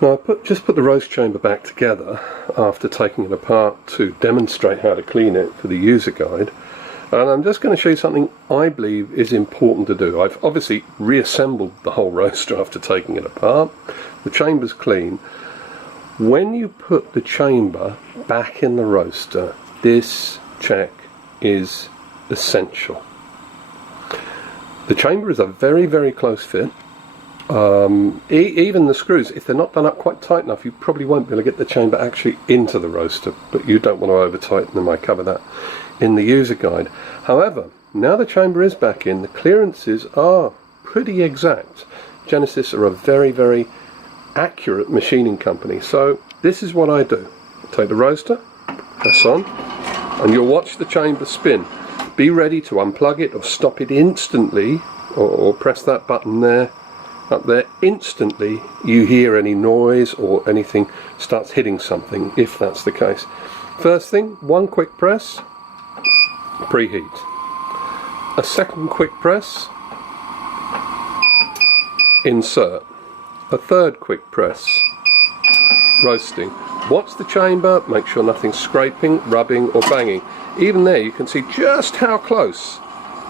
Now I just put the roast chamber back together after taking it apart to demonstrate how to clean it for the user guide, and I'm just going to show you something I believe is important to do. I've obviously reassembled the whole roaster after taking it apart. The chamber's clean. When you put the chamber back in the roaster, this check is essential. The chamber is a very, very close fit. Even the screws, if they're not done up quite tight enough, you probably won't be able to get the chamber actually into the roaster, but you don't want to over tighten them. I cover that in the user guide. However, now the chamber is back in, the clearances are pretty exact. Genesis are a very, very accurate machining company. So this is what I do. Take the roaster, press on, and you'll watch the chamber spin. Be ready to unplug it or stop it instantly, or press that button there, up there. Instantly you hear any noise or anything starts hitting something, if that's the case. First thing, one quick press, preheat. A second quick press, insert. A third quick press, roasting. Watch the chamber, make sure nothing's scraping, rubbing or banging. Even there you can see just how close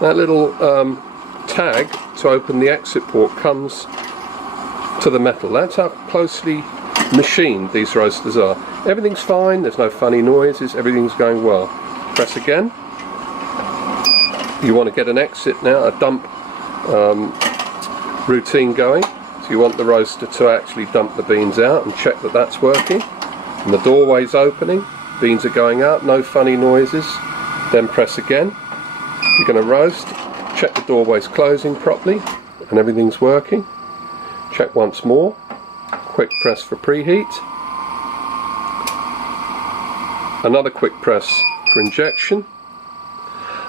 that little tag to open the exit port comes to the metal. That's how closely machined these roasters are. Everything's fine, there's no funny noises, everything's going well. Press again. You want to get an exit now, a dump routine going. So you want the roaster to actually dump the beans out and check that that's working. And the doorway's opening, beans are going out, no funny noises. Then press again. You're going to roast. Check the doorway's closing properly and everything's working. Check once more. Quick press for preheat. Another quick press for injection.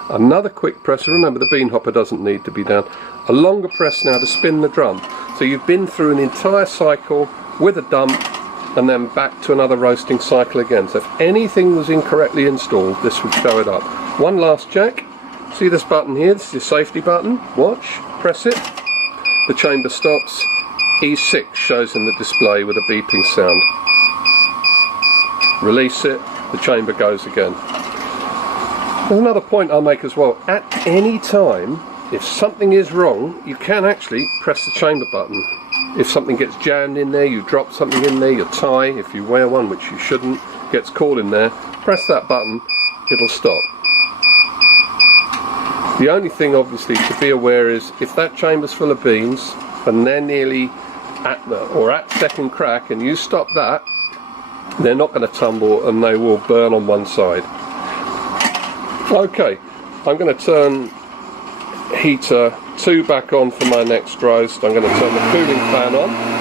Another quick press. Remember, the bean hopper doesn't need to be down. A longer press now to spin the drum. So you've been through an entire cycle with a dump and then back to another roasting cycle again. So if anything was incorrectly installed, this would show it up. One last check. See this button here? This is your safety button. Watch, press it. The chamber stops. E6 shows in the display with a beeping sound. Release it, the chamber goes again. There's another point I'll make as well. At any time, if something is wrong, you can actually press the chamber button. If something gets jammed in there, you drop something in there, your tie, if you wear one, which you shouldn't, gets caught in there, press that button, it'll stop. The only thing obviously to be aware is if that chamber's full of beans and they're nearly at second crack and you stop that, they're not going to tumble and they will burn on one side. Okay, I'm going to turn heater 2 back on for my next roast. I'm going to turn the cooling fan on.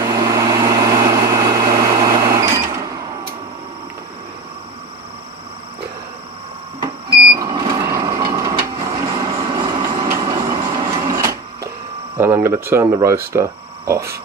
And I'm going to turn the roaster off.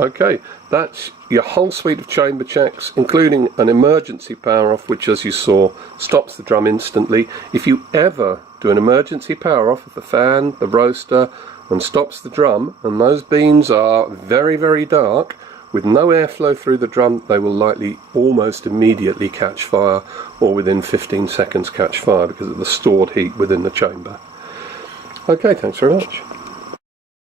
Okay, that's your whole suite of chamber checks, including an emergency power off, which, as you saw, stops the drum instantly. If you ever do an emergency power off of the fan, the roaster, and stops the drum, and those beans are very, very dark, with no airflow through the drum, they will likely almost immediately catch fire, or within 15 seconds catch fire because of the stored heat within the chamber. Okay, thanks very much.